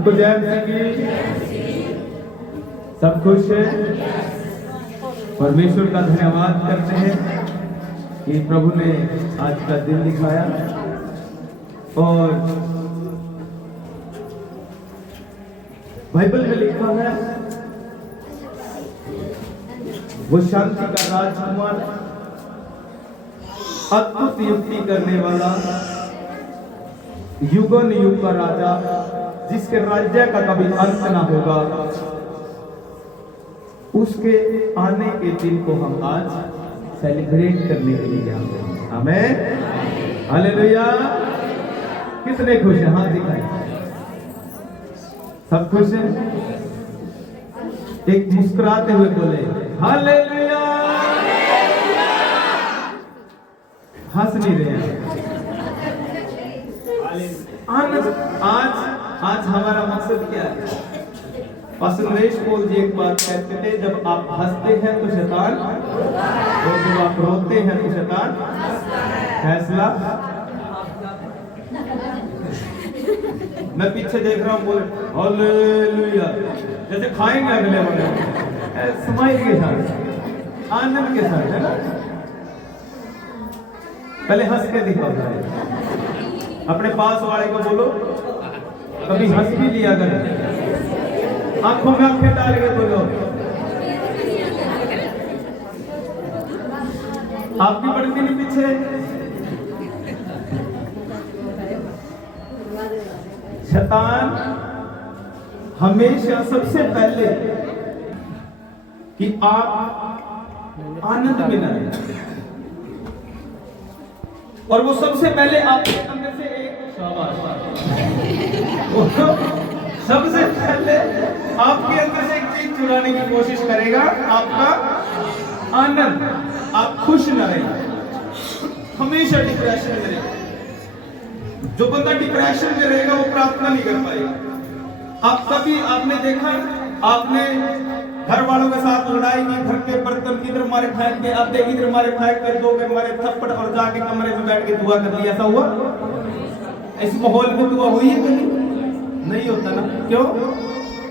सबको जय मसीह की। सब खुश है। परमेश्वर का धन्यवाद करते हैं कि प्रभु ने आज का दिन दिखाया और बाइबल में लिखा है वो शांति का राजकुमार, अद्भुत युक्ति करने वाला, युगन युग का राजा, जिसके राज्य का कभी अंत ना होगा, उसके आने के दिन को हम आज सेलिब्रेट करने के लिए आते हैं। Amen, hallelujah. कितने खुश हैं? हाथ दिखाएं। सब खुश हैं? एक मुस्कुराते हुए बोले हालेलुया। हंस नहीं रहे हैं। आज हमारा मकसद क्या है? पास्टर नरेश पोल जी एक बात कहते थे, जब आप हंसते हैं तो शैतान, और जब आप रोते हैं तो शैतान फैसला। मैं पीछे देख रहा हूँ, बोले हालेलुया, जैसे खाएंगे अगले वाले, स्माइल के साथ, आनंद के साथ, है ना? पहले हंस के दिखाओ। अपने पास वाले को बोलो कभी हंस भी लिया कर, आंखों में आंखें डाल के बोलो। आप भी बढ़ती नहीं पीछे। शैतान हमेशा सबसे पहले कि आप आनंद में न रहें, और वो सबसे पहले आपके अंदर से एक सबसे पहले आपके अंदर से एक चीज चुराने की कोशिश करेगा, आपका आनंद। आप खुश न रहें, हमेशा डिप्रेशन में रहेगा। जो बंदा डिप्रेशन में रहेगा वो प्रार्थना नहीं कर पाएगा। आप कभी आपने देखा, आपने घर वालों के साथ लड़ाई की, घर के बर्तन इधर मारे फेंक के, आधे इधर मारे फेंक के, दो के मारे थप्पड़, और जाके कमरे में बैठ के दुआ कर लिया, ऐसा हुआ? इस माहौल में दुआ हुई है कभी? नहीं होता ना। क्यों?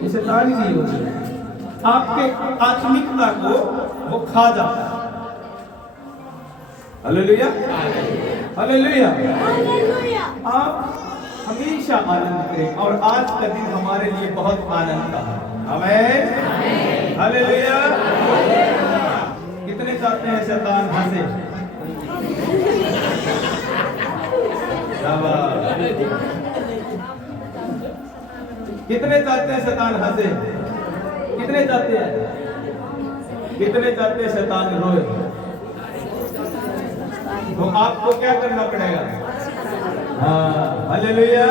ये शैतान ही नहीं होती। आपके आत्मिकता को वो खा जाता है। Hallelujah, hallelujah. आप हमेशा आनंद करें, और आज का दिन हमारे लिए बहुत आनंद का है। आमीन, हालेलुया। कितने चाहते हैं शैतान हंसे? कितने चाहते हैं शैतान हंसे? कितने चाहते हैं? कितने चाहते हैं शैतान रोए? तो आपको क्या करना पड़ेगा? हाँ, हालेलुया,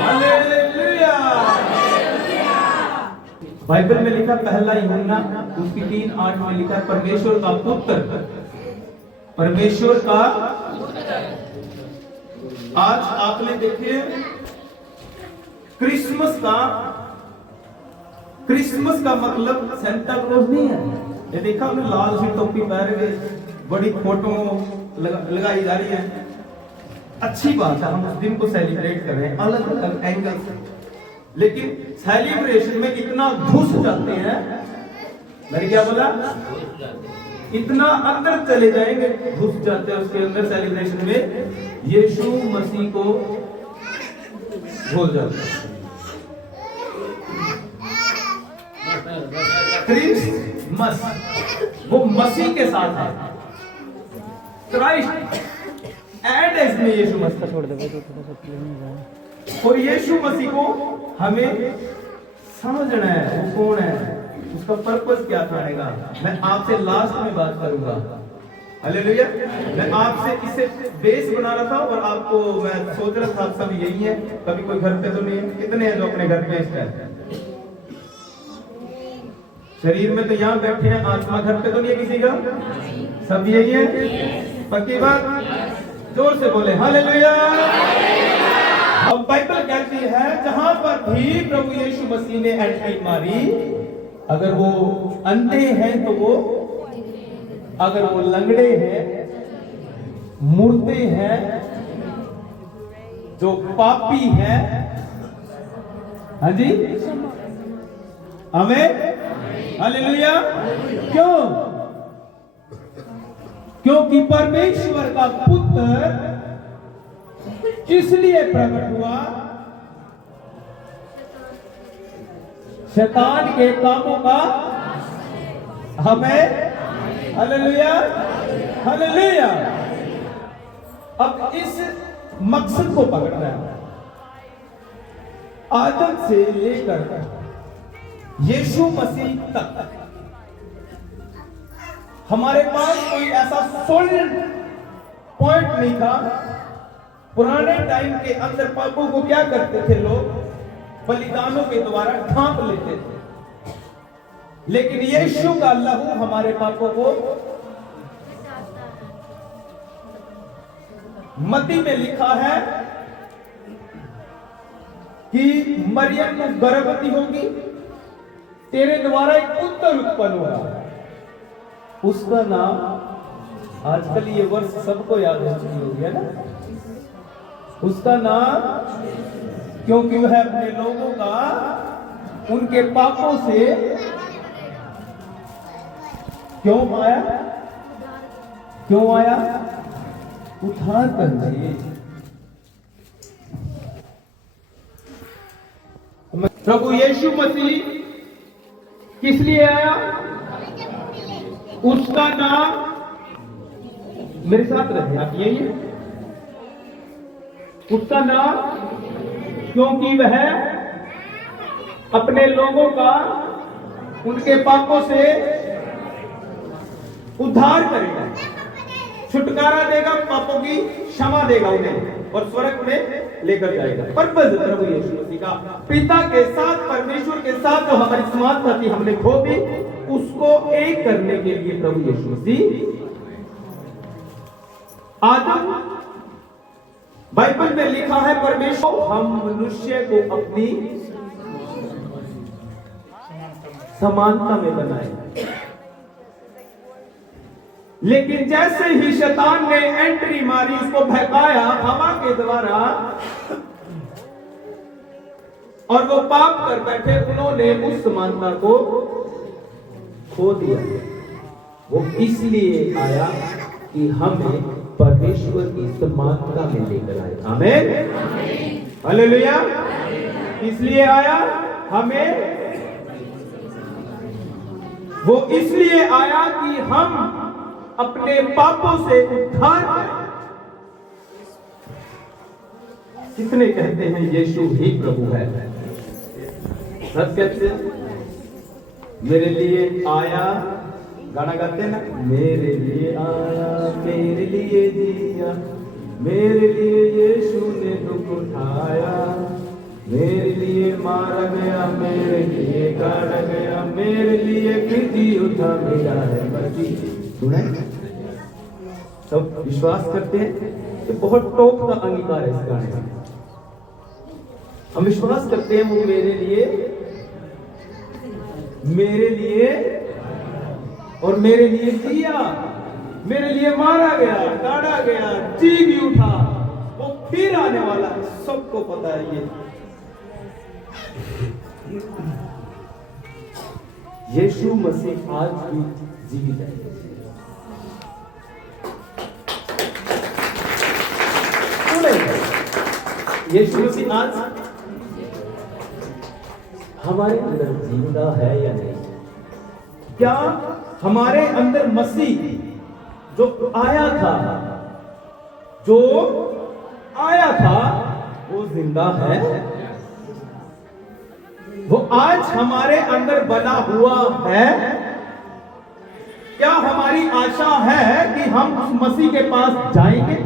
हालेलुया। बाइबल में लिखा, पहला यूहन्ना उसकी 3:8 में लिखा, परमेश्वर का पुत्र, परमेश्वर का। आज आपने देखे क्रिसमस का मतलब सेंटा क्लॉज नहीं है। ये देखा हमने, लाल सी टोपी पहन के बड़ी फोटो लगाई जा रही है। अच्छी बात है, हम उस दिन को सेलिब्रेट कर रहे हैं अलग अलग एंगल से, लेकिन सेलिब्रेशन में इतना घुस जाते हैं। मैंने क्या बोला? इतना अंदर चले जाएंगे, घुस जाते हैं उसके अंदर सेलिब्रेशन में, यीशु मसीह को भूल जाते हैं। क्रिसमस वो मसीह के साथ है, क्राइस्ट एंड इसमें यीशु मसीह छोड़ दे, और यीशु मसीह को हमें समझना है वो कौन है, उसका पर्पस क्या करेगा। मैं आपसे लास्ट में बात करूंगा। हालेलुया। मैं आपसे इसे बेस बना रहा था, और आपको मैं सोच रहा था आप सब यही है। कभी कोई घर पे तो नहीं है? कितने हैं जो अपने घर पे इस शरीर में तो यहाँ बैठे हैं, आत्मा घर पे तो नहीं है किसी का? सब यही है। पक्की बात? जोर से बोले हालेलुया। अब बाइबल कहती है, जहां पर भी प्रभु यीशु मसीह ने एंट्री मारी, अगर वो अंधे हैं तो वो, अगर वो लंगड़े हैं, मुर्दे हैं, जो पापी हैं, हाँ जी, आमीन, हालेलुया। क्यों? क्योंकि परमेश्वर का पुत्र इसलिए प्रकट हुआ शैतान के कामों का हमें, हालेलुया, हालेलुया। अब इस मकसद को पकड़ना है। आदम से लेकर यीशु मसीह तक हमारे पास कोई ऐसा सॉलिड पॉइंट नहीं था। पुराने टाइम के अंदर पापों को क्या करते थे लोग? बलिदानों के द्वारा ढांप लेते थे। लेकिन यीशु का लहू हमारे पापों को, मत्ती में लिखा है कि मरियम को गर्भवती होगी, तेरे द्वारा एक पुत्र उत्पन्न होगा, उसका नाम, आजकल ये वर्ष सबको याद हो चुकी होगी, है ना? उसका नाम, क्योंकि वह अपने लोगों का उनके पापों से क्यों आया? क्यों आया? उद्धार करने। प्रभु यीशु मसीह किस लिए आया? उसका नाम, मेरे साथ रहे आप, यही है उसका नाम, क्योंकि वह अपने लोगों का उनके पापों से उद्धार करेगा, छुटकारा देगा, पापों की क्षमा देगा उन्हें और स्वर्ग में लेकर जाएगा। पर्पस प्रभु यीशु मसीह का पिता के साथ, परमेश्वर के साथ जो हमारी समानता थी हमने खो दी, उसको एक करने के लिए प्रभु यीशु मसीह आदम, बाइबल में लिखा है परमेश्वर हम मनुष्य को अपनी समानता में बनाए। लेकिन जैसे ही शैतान ने एंट्री मारी, उसको बहकाया हवा के द्वारा, और वो पाप कर बैठे, उन्होंने उस समानता को खो दिया। वो इसलिए आया कि हमें परमेश्वर की समानता में लेकर आए। आमीन, हालेलुया। इसलिए आया हमें, वो इसलिए आया कि हम अपने पापों से उद्धार पाए। कितने कहते हैं यीशु ही प्रभु है? सत्य से मेरे लिए आया, गाना गाते ना, मेरे लिए आया, मेरे लिए जिया, मेरे लिए यीशु ने दुख उठाया, मेरे लिए मारा गया, मेरे लिए गाड़ा गया, मेरे लिए फिर जी उठा, मेरा है मसीह। सुने सब विश्वास करते हैं कि बहुत टॉप का अंगीकार है इस गाने का। हम विश्वास करते हैं वो मेरे लिए और मेरे लिए जिया, मेरे लिए मारा गया, गाड़ा गया, जी भी उठा, वो फिर आने वाला है, सबको पता है ये। यीशु मसीह आज भी जीवित है। यीशु मसीह आज हमारे अंदर जिंदा है या नहीं? क्या हमारे अंदर मसीह जो आया था वो जिंदा है? वो आज हमारे अंदर बना हुआ है? क्या हमारी आशा है कि हम उस मसीह के पास जाएंगे?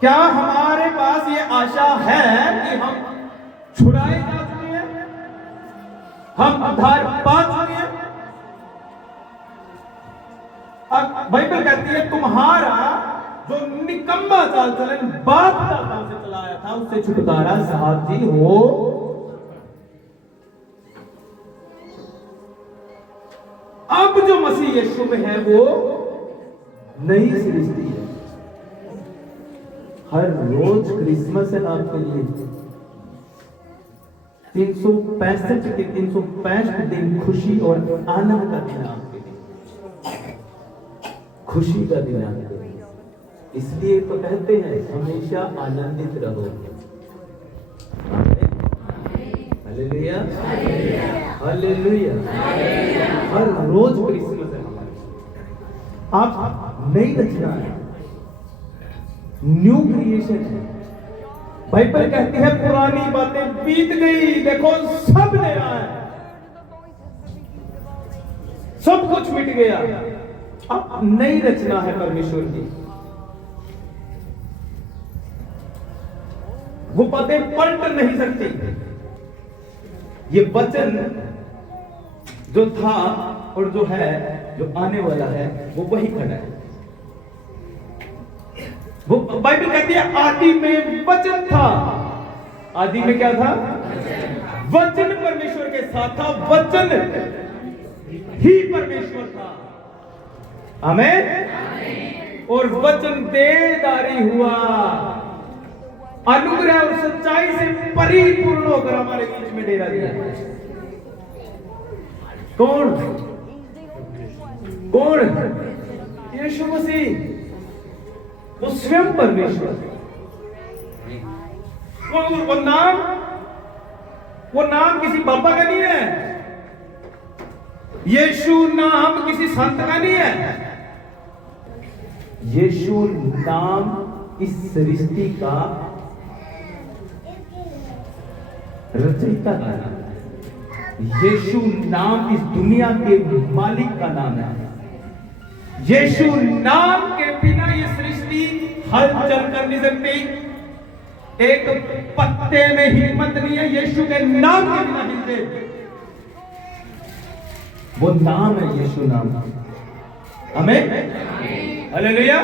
क्या हमारे पास ये आशा है कि हम छुड़ाए जा चुके हैं, हम उद्धार पा चुके हैं? अब बाइबल कहती है तुम्हारा जो निकम्मा चाल चलन बाप दादा से चलाया था, उससे छुटकारा साथी हो। अब जो मसीह यीशु में है वो नई सृष्टि है। हर रोज क्रिसमस है आपके लिए, 365 के 365 दिन खुशी और आनंद का दिन आपके लिए, खुशी का दिन आपके लिए। इसलिए तो कहते हैं हमेशा आनंदित रहो। Hallelujah, hallelujah. हर रोज क्रिसमस है हमारे। आप नई रचना है, न्यू क्रिएशन है। बाइबल कहती है पुरानी बातें बीत गई, देखो सब नया है, सब कुछ मिट गया। अब नई रचना है परमेश्वर की। वो बातें पलट नहीं सकती। ये वचन जो था और जो है, जो आने वाला है, वो वही खड़ा है। वो बाइबल कहती है आदि में वचन था। आदि में क्या था? वचन परमेश्वर के साथ था, वचन ही परमेश्वर था। आमीन। और वचन देहधारी हुआ, अनुग्रह और सच्चाई से परिपूर्ण होकर हमारे बीच में डेरा दिया। कौन? कौन? यीशु मसीह। वो स्वयं परमेश्वर। वो नाम किसी बाबा का नहीं है। यीशु नाम किसी संत का नहीं है। यीशु नाम इस सृष्टि का रचयिता का नाम है। यीशु नाम इस दुनिया के मालिक का नाम है। यीशु नाम के बिना ये सृष्टि हलचल कर नहीं सकती। एक पत्ते में हिम्मत नहीं है यीशु के नाम के बिना हिलते। वो नाम है यीशु नाम। आमीन, हालेलुया,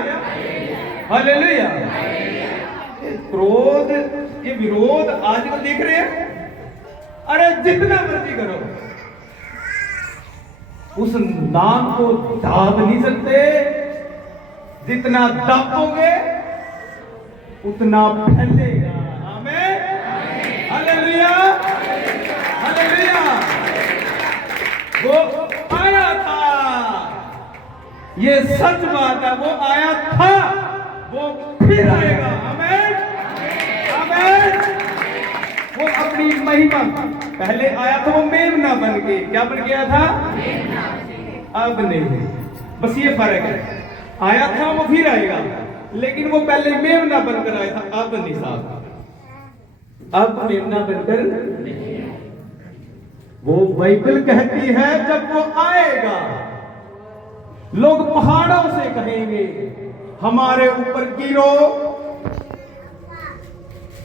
हालेलुया। क्रोध, ये विरोध आजकल देख रहे हैं। अरे जितना मर्जी करो, उस नाम को दाब नहीं सकते। जितना दाबोगे उतना फैलेगा। आमीन, हालेलुया, हालेलुया। वो आया था, ये सच बात है। वो आया था, वो फिर आएगा। आमीन, आमीन। वो अपनी महिमा, पहले आया था वो मेमना बन के। क्या बन गया था? अब नहीं। बस ये फर्क है। आया था वो फिर आएगा, लेकिन वो पहले मेमना बनकर आया था। अब नहीं साहब, अब मेमना बनकर वो बाइबल कहती है जब वो आएगा, लोग पहाड़ों से कहेंगे हमारे ऊपर गिरो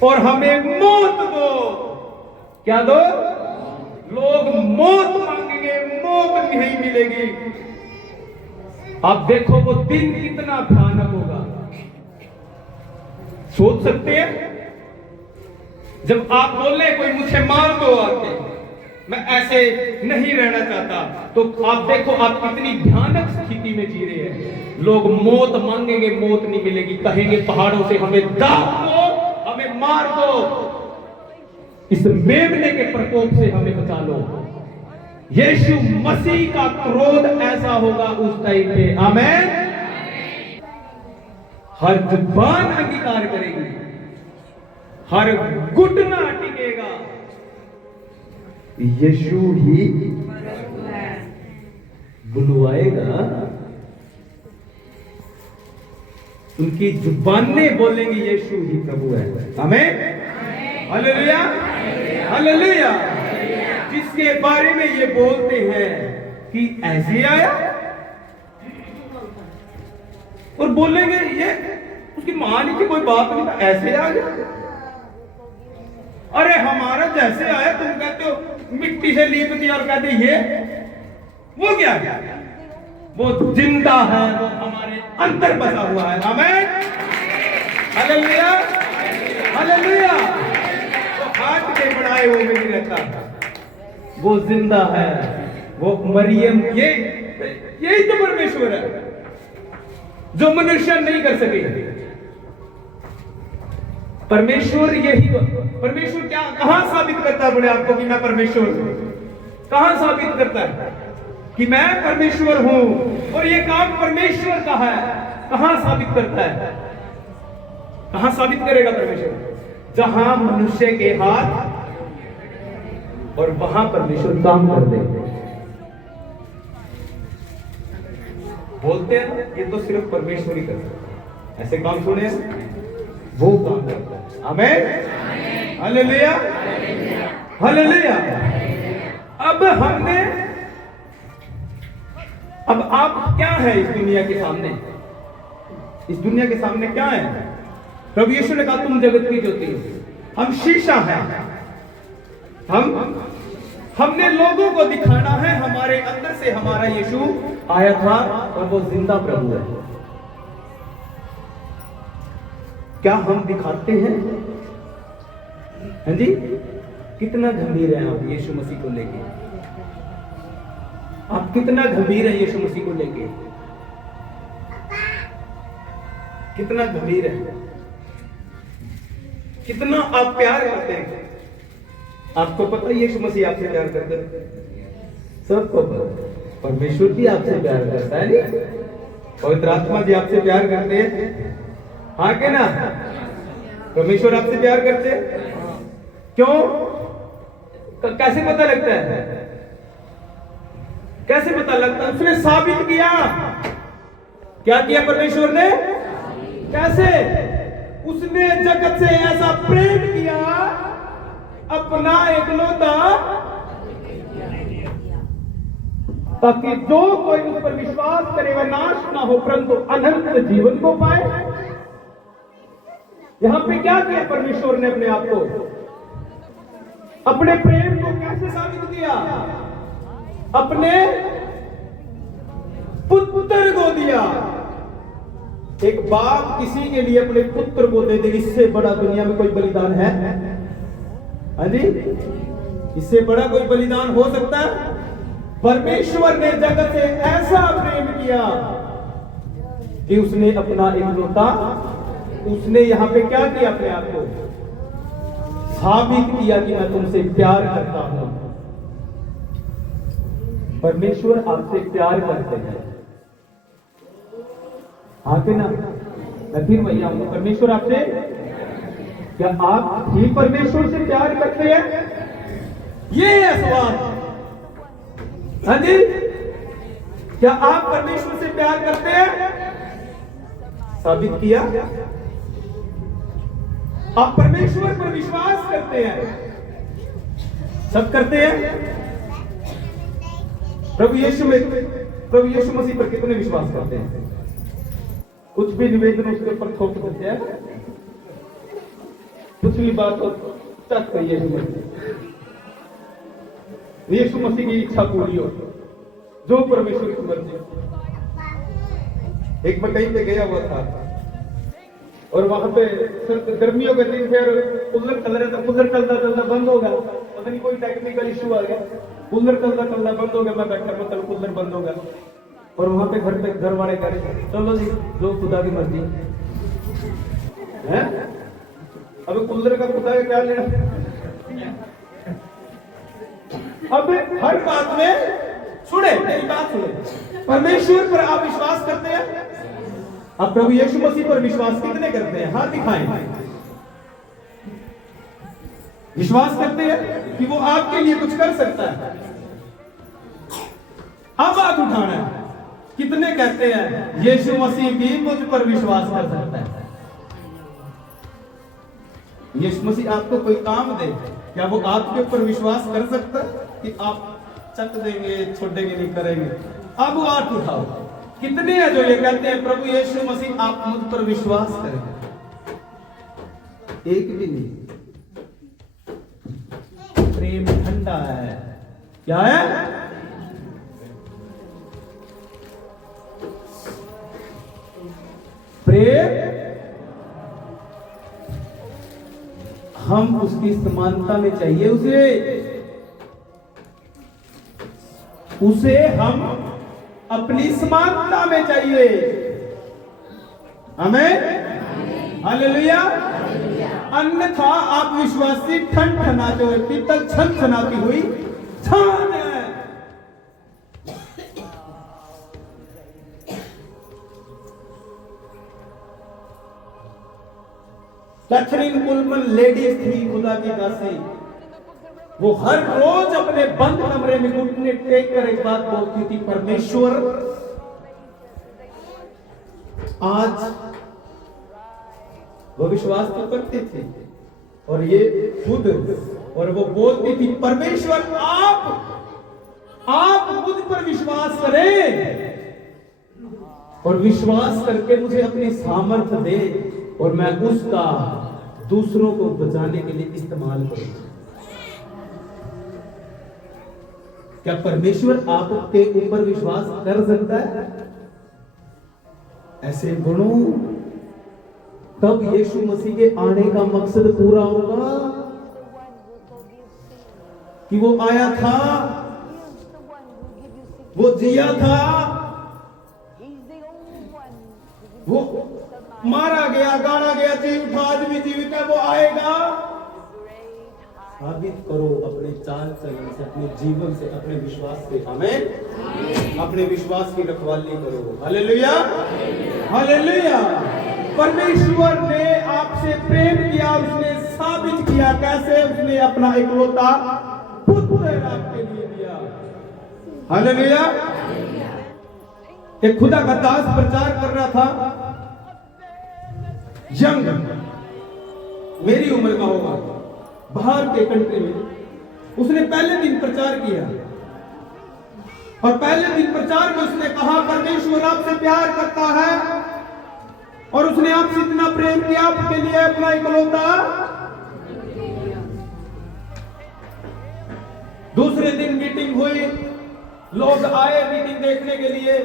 और हमें मौत दो। क्या दो? लोग मौत मांगेंगे, मौत नहीं मिलेगी। आप देखो वो दिन कितना भयानक होगा। सोच सकते हैं जब आप बोले कोई मुझे मार दो आके, मैं ऐसे नहीं रहना चाहता, तो आप देखो आप कितनी भयानक स्थिति में जी रहे हैं। लोग मौत मांगेंगे, मौत नहीं मिलेगी। कहेंगे पहाड़ों से हमें दाब दो, हमें मार दो, इस मेमने के प्रकोप से हमें बचा लो। यीशु मसीह का क्रोध ऐसा होगा उस टाइम पे। आमीन। हर जुबान अंगीकार करेगी, हर घुटना टिकेगा, यीशु ही बुलवाएगा। उनकी जुबानें बोलेंगी यीशु ही प्रभु है। आमीन, हालेलुया, हालेलुया। जिसके बारे में ये बोलते हैं कि ऐसे आया, और बोलेंगे ये उसकी मां नहीं थी, कोई बात नहीं था, ऐसे आ गया। अरे हमारा जैसे आया, तुम कहते हो मिट्टी से लीप दिया और कहते ये वो क्या है? वो जिंदा है, वो हमारे अंदर बसा हुआ है। आमीन, हालेलुया, हालेलुया। वो हाथ के बढ़ाए हुए में नहीं रहता, वो जिंदा है। वो मरियम, यही तो परमेश्वर है जो मनुष्य नहीं कर सके। परमेश्वर यही, परमेश्वर क्या कहां साबित करता है अपने आप को कि मैं परमेश्वर हूं? कहां साबित करता है कि मैं परमेश्वर हूं? और ये काम परमेश्वर का है। कहां साबित करता है? कहां साबित करेगा परमेश्वर? जहां मनुष्य के हाथ, और वहां परमेश्वर काम कर देंगे। बोलते हैं ये तो सिर्फ परमेश्वर ही करता है, ऐसे काम सुने वो काम करता है। आमीन, हालेलुया, हालेलुया। अब आप क्या है इस दुनिया के सामने? इस दुनिया के सामने क्या है? प्रभु यीशु ने कहा तुम जगत की ज्योति हो। हम शीशा हैं। हमने लोगों को दिखाना है हमारे अंदर से हमारा यीशु आया था और वो जिंदा प्रभु है। क्या हम दिखाते हैं? हाँ जी, कितना गंभीर है आप यीशु मसीह को लेके? आप कितना गंभीर है यीशु मसीह को लेके? कितना गंभीर है? कितना आप प्यार करते हैं? आपको पता है यीशु मसीह आपसे प्यार करते हैं? सबको पता। परमेश्वर भी आपसे प्यार करता है नहीं? पवित्र आत्मा जी आपसे प्यार करते हैं, हाँ के ना? परमेश्वर आपसे प्यार करते हैं। क्यों? कैसे पता लगता है? कैसे पता लगता है? उसने साबित किया। क्या किया परमेश्वर ने? कैसे? उसने जगत से ऐसा प्रेम किया, अपना एकलौता, ताकि जो कोई उस पर विश्वास करे वह नाश ना हो परंतु अनंत जीवन को पाए। यहां पे क्या किया परमेश्वर ने अपने आप को? अपने प्रेम को कैसे साबित किया? अपने पुत्र को दिया। एक बाप किसी के लिए अपने पुत्र को दे दे, इससे बड़ा दुनिया में कोई बलिदान है? हाँ जी, इससे बड़ा कोई बलिदान हो सकता है? परमेश्वर ने जगत से ऐसा प्रेम किया कि उसने अपना एकलौता, उसने यहां पे क्या किया? अपने आप को साबित किया कि मैं तुमसे प्यार करता हूं। परमेश्वर आपसे प्यार करते हैं, आते ना? मैं फिर वही आऊंगा। परमेश्वर आपसे, क्या आप ही परमेश्वर से प्यार करते हैं? ये है सवाल। हाँ जी, क्या आप परमेश्वर से प्यार करते हैं? साबित किया। आप परमेश्वर पर विश्वास करते हैं? सब करते हैं। प्रभु यीशु मसीह पर कितने विश्वास करते हैं? कुछ भी निवेदन उसके ऊपर थोप देते हैं, कुछ भी बात हो तक यीशु मसीह की इच्छा पूरी हो, जो परमेश्वर की मर्जी। एक मैं कहीं पे गया हुआ था और वहां पे गर्मियों के दिन थे और कूलर चल रहा था। कूलर चलता चलता बंद हो गया, पता नहीं कोई टेक्निकल इश्यू आ गया। कूलर चलता चलता बंद हो गया। मैं बैठा मतलब कूलर बंद हो गया और वहां पे घर वाले कह रहे चलो जी जो खुदा की मर्जी है। अब कूलर का खुदा का क्या लेना? अब हर बात में सुने, मेरी बात सुने, परमेश्वर पर आप विश्वास करते हैं? आप प्रभु यीशु मसीह पर विश्वास कितने करते हैं? हाथ दिखाएं। विश्वास करते हैं कि वो आपके लिए कुछ कर सकता है? अब हाथ उठाना है। कितने कहते हैं यीशु मसीह भी मुझ पर विश्वास कर सकता है? यीशु मसीह आपको कोई काम दे, क्या वो आपके ऊपर विश्वास कर सकता है कि आप चक देंगे, छोड़ेंगे, नहीं करेंगे? अब वो हाथ उठाओ। कितने हैं जो ये कहते हैं प्रभु यीशु मसीह आप मुझ पर विश्वास करें? एक भी नहीं। प्रेम ठंडा है। क्या है? प्रेम। हम उसकी समानता में चाहिए उसे हम अपनी समानता में चाहिए। आमीन, हालेलुया। अन्यथा आप विश्वासी ठन ठनाते हुए पीतल छन छनाती हुई छान है। कैथरीन कुलमन लेडीज थी, खुदा की दासी। वो हर रोज अपने बंद कमरे में घुटने टेक कर एक बात बोलती थी, परमेश्वर आज वो विश्वास तो करते थे और ये खुद, और वो बोलती थी परमेश्वर आप मुझ पर विश्वास करें और विश्वास करके मुझे अपनी सामर्थ्य दे और मैं उसका दूसरों को बचाने के लिए इस्तेमाल करूं। क्या परमेश्वर आपके ऊपर विश्वास कर सकता है? ऐसे गुणों तब यीशु मसीह के आने का मकसद पूरा होगा कि वो आया था, वो जिया था, वो मारा गया, गाड़ा गया, जी उठा, आज भी जीवित है, वो आएगा। साबित करो अपने चाल चलन से, अपने जीवन से, अपने विश्वास से। आमीन। अपने विश्वास की रखवाली करो। Hallelujah, hallelujah. परमेश्वर ने आपसे प्रेम किया, उसने साबित किया। कैसे? उसने अपना इकलौता पुत्र आपके लिए दिया। हालेलुया। एक खुदा का दास प्रचार कर रहा था, यंग, मेरी उम्र का होगा, बाहर के कंट्री में। उसने पहले दिन प्रचार किया और पहले दिन प्रचार में उसने कहा परमेश्वर आपसे प्यार करता है और उसने आपसे इतना प्रेम किया, आपके लिए अपना इकलौता। दूसरे दिन मीटिंग हुई, लोग आए मीटिंग देखने के लिए।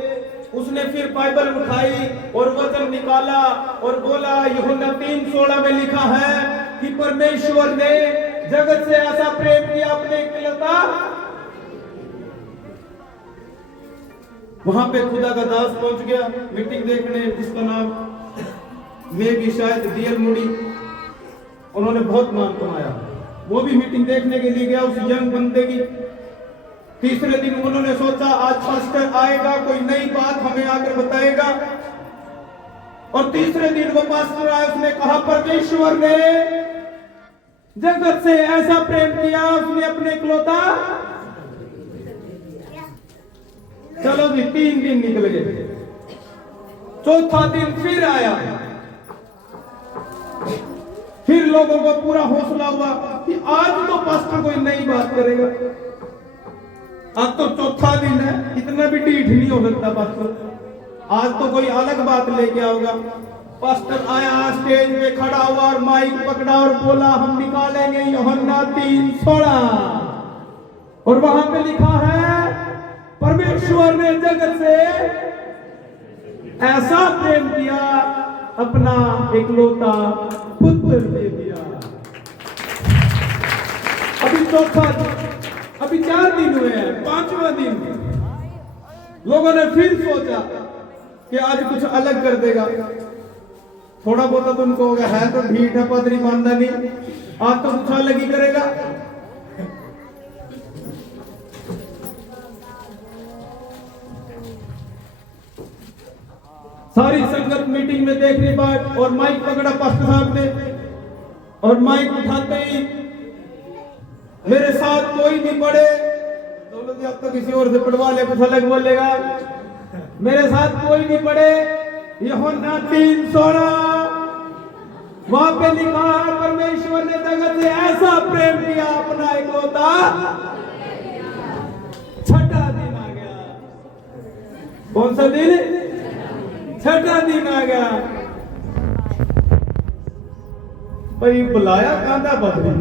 उसने फिर बाइबल उठाई और वचन निकाला और बोला यूहन्ना 3:16 में लिखा है कि परमेश्वर ने जगत से ऐसा प्रेम किया अपने इकलौता। वहां पे खुदा का दास पहुंच गया मीटिंग देखने, जिसका नाम में भी शायद डीएल मूडी, उन्होंने बहुत नाम कमाया। वो भी मीटिंग देखने के लिए गया उस यंग बंदे की। तीसरे दिन उन्होंने सोचा आज पास्टर आएगा, कोई नई बात हमें आकर बताएगा। और तीसरे दिन वो पास्टर आया, उसने कहा परमेश्वर ने जगत से ऐसा प्रेम किया, उसने अपने इकलौता। चलो जी, 3 दिन निकल गए। चौथा दिन फिर आया, फिर लोगों को पूरा हौसला हुआ कि आज तो पास्टर कोई नई बात करेगा। आज तो चौथा दिन है, इतना भी ढीठ नहीं हो सकता पास्टर, आज तो कोई अलग बात लेके आओगा। पास्टर आया, स्टेज पे खड़ा हुआ और माइक पकड़ा और बोला हम निकालेंगे यूहन्ना 3:16 और वहां पे लिखा है परमेश्वर ने जगत से ऐसा प्रेम किया, अपना इकलौता पुत्र दे दिया। अभी चौथा, अभी 4 दिन हुए हैं, 5वां दिन लोगों ने फिर सोचा कि आज कुछ अलग कर देगा। थोड़ा बहुत तो उनको हो गया, है तो ढीठ है, पदरी बांधा नहीं, आज तो कुछ अलग ही करेगा। सारी संगत मीटिंग में देखने बाद और माइक पकड़ा पास्टर साहब ने, और माइक उठाते ही मेरे साथ कोई नहीं पढ़े, दौलत अब तो किसी और से पढ़वा ले, कुछ अलग बोलेगा। मेरे साथ कोई नहीं पढ़े, यूहन्ना 3:16 वहां पे लिखा है परमेश्वर ने जगत से ऐसा प्रेम किया, अपना इकलौता। छठा दिन आ गया। कौन सा दिन? छठा दिन आ गया। भाई बुलाया कांदा बदली।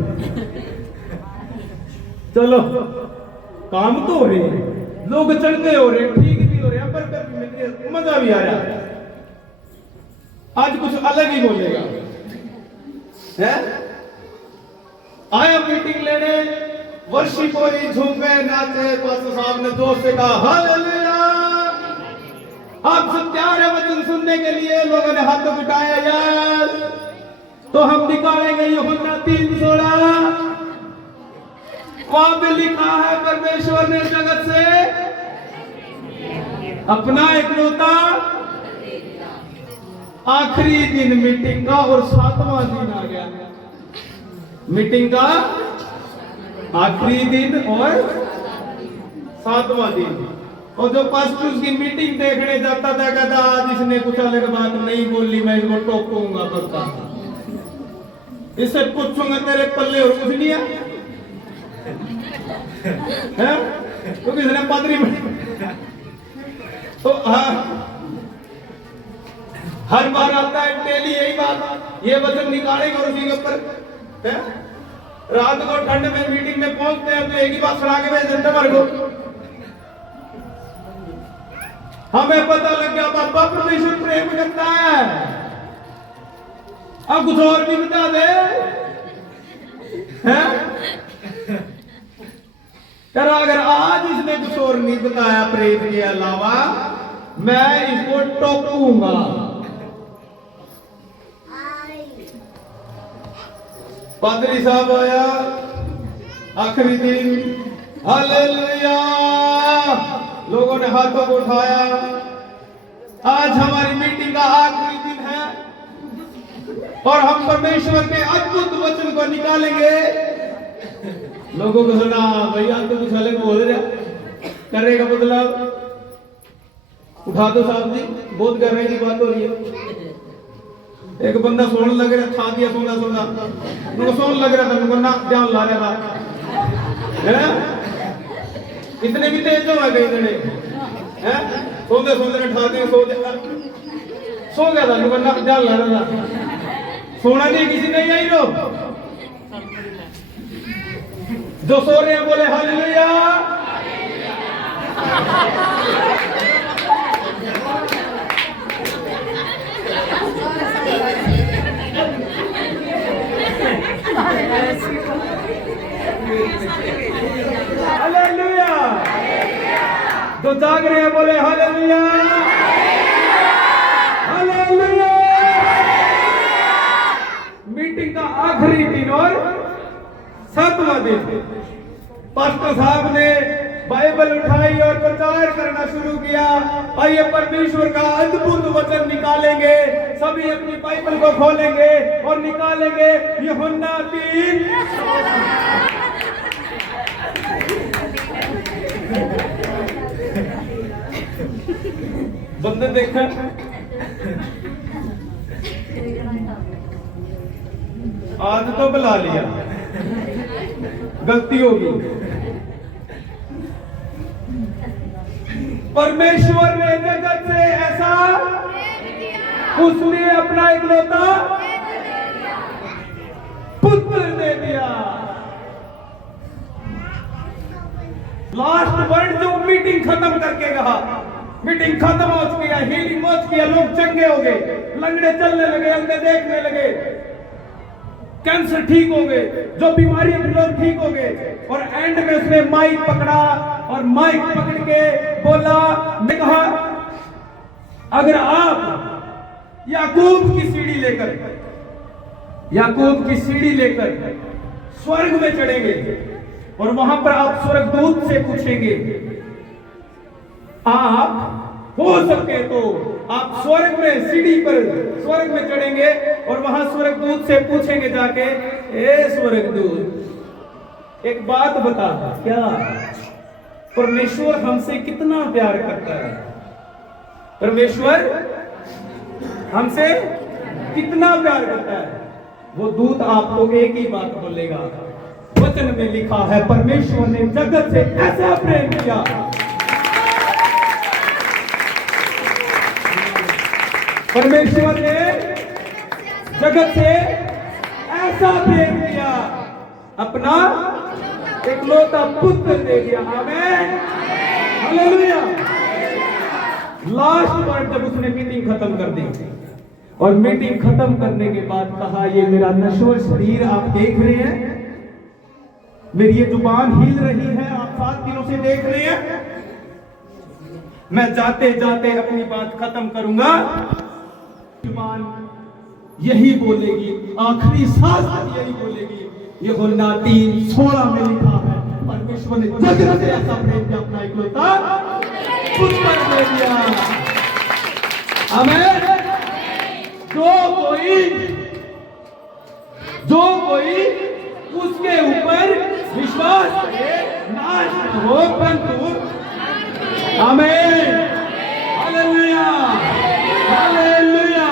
चलो काम तो हो रहे हैं, लोग चंगे हो रहे हैं, ठीक भी हो रहे हैं, बरकत भी मिल रही है, मजा भी आ रहा है। आज कुछ अलग ही बोलेगा है? आया मीटिंग लेने, वर्षी कोई झूमे नाचे, पास्टर साहब ने जोर से कहा हालेलुया। आप सब तैयार है वचन सुनने के लिए? लोगों ने हाथ उठाया यार। तो हम निकालेंगे यूहन्ना 3:16। वहां पे लिखा है परमेश्वर ने जगत से अपना इकलौता, आखिरी दिन मीटिंग का और 7वां दिन आ गया। मीटिंग का आखिरी दिन और 7वां दिन। और जो पास्टर की मीटिंग देखने जाता था कहता आज इसने कुछ अलग बात नहीं बोली, मैं इसको टोकूंगा पक्का, इससे पूछूंगा तेरे पल्ले और कुछ नहीं है क्योंकि इसने पादरी तो हर बार आता है डेली यही बात, ये वचन निकालेंगे और उसी के ऊपर रात को ठंड में मीटिंग में पहुंचते हैं तो एक ही बात सुना के भेज देते हमारे को। हमें पता लग गया पापा परमेश्वर प्रेम करता है, अब कुछ और भी बता दे यार। अगर आज इसने कुछ और नहीं बताया प्रेम के अलावा, मैं इसको टोकूंगा। पादरी साहब आया आखिरी दिन, हालेलुया, लोगों ने हाथों को उठाया। आज हमारी मीटिंग का आखिरी दिन है और हम परमेश्वर के अद्भुत वचन को निकालेंगे। लोगों को सुना भैया तो कुछ अलग बोल रहा, करने का मतलब उठा दो साहब जी, बहुत करने की बात हो रही है। एक बंदा सोने लग रहा था, दिया सोना सोना उनको सोन लग रहा था, उनको ना ध्यान ला रहा था, इतने भी तेज हो गए जने सोते सोते ठा दिए, सो गया था, उनको ना ध्यान ला रहा था, सोना नहीं किसी नहीं आई लो। जो सो रहे हैं बोले हालेलुया। हालेलुया। जो जाग रहे हैं बोले हालेलुया हालेलुया। मीटिंग का आखिरी दिन और 7वां दिन, पास्टर साहब ने बाइबल उठाई और प्रचार करना शुरू किया। आइए परमेश्वर का अद्भुत वचन निकालेंगे, सभी अपनी बाइबल को खोलेंगे और निकालेंगे यूहन्ना 3। बंदे देखा आज तो बुला लिया, गलती होगी। परमेश्वर ने जगत से ऐसा, उसने अपना इकलौता पुत्र दे दिया। लास्ट वर्ड जो मीटिंग खत्म करके कहा, मीटिंग खत्म हो चुकी है, हीलिंग हो चुकी है, लोग चंगे हो गए, लंगड़े चलने लगे, अंधे देखने लगे, कैंसर ठीक हो गए, जो बीमारियां थी लोग ठीक हो गए। और एंड में उसने माइक पकड़ा और माइक पकड़ के बोला, मैं कहा अगर आप याकूब की सीढ़ी लेकर स्वर्ग में चढ़ेंगे और वहां पर आप स्वर्गदूत से पूछेंगे, आप हो सके तो आप स्वर्ग में सीढ़ी पर स्वर्ग में चढ़ेंगे और वहां स्वर्गदूत से पूछेंगे जाके, ए स्वर्गदूत एक बात बता, क्या परमेश्वर हमसे कितना प्यार करता है? परमेश्वर हमसे कितना प्यार करता है? वो दूत आपको एक ही बात बोलेगा, वचन में लिखा है परमेश्वर ने जगत से ऐसा प्रेम किया। परमेश्वर ने जगत से ऐसा प्रेम किया, अपना इकलौता पुत्र दे दिया। आमीन हालेलुया। लास्ट वर्ड जब उसने मीटिंग खत्म कर दी और मीटिंग खत्म करने के बाद कहा, ये मेरा नश्वर शरीर आप देख रहे हैं, मेरी ये जुबान हिल रही है, आप 7 दिनों से देख रहे हैं, मैं जाते जाते अपनी बात खत्म करूंगा। जुबान यही बोलेगी, आखिरी सांस तक यही बोलेगी। यूहन्ना 3:16 में लिखा है, परमेश्वर ने जगत से ऐसा प्रेम किया, अपना इकलौता पुत्र दे दिया। आमीन। जो कोई उसके ऊपर विश्वास करे नाश न हो परंतु, आमीन, हालेलुया, हालेलुया।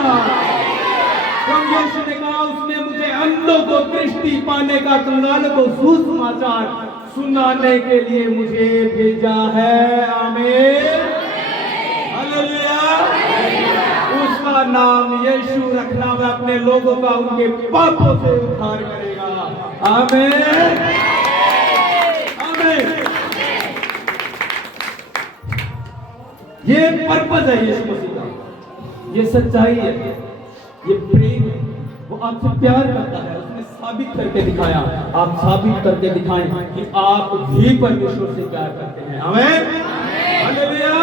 प्रभु यीशु ने कहा, उसने मुझे अंधों को दृष्टि पाने का, कंगालों को सुसमाचार सुनाने के लिए मुझे भेजा है। आमीन, हालेलुया। उसका नाम यीशु रखना, मैं अपने लोगों का उनके पापों से उद्धार करेगा। आमीन, आमीन। ये पर्पस है यीशु मसीह का, ये सच्चाई है, ये प्रेम है। वो आपसे प्यार करता है, उसने साबित करके दिखाया। आप साबित करके दिखाएं कि आप भी परमेश्वर से प्यार करते हैं। Amen, hallelujah,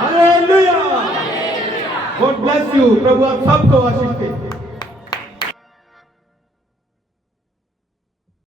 hallelujah. God bless you. प्रभु आप सबको आशीष दे।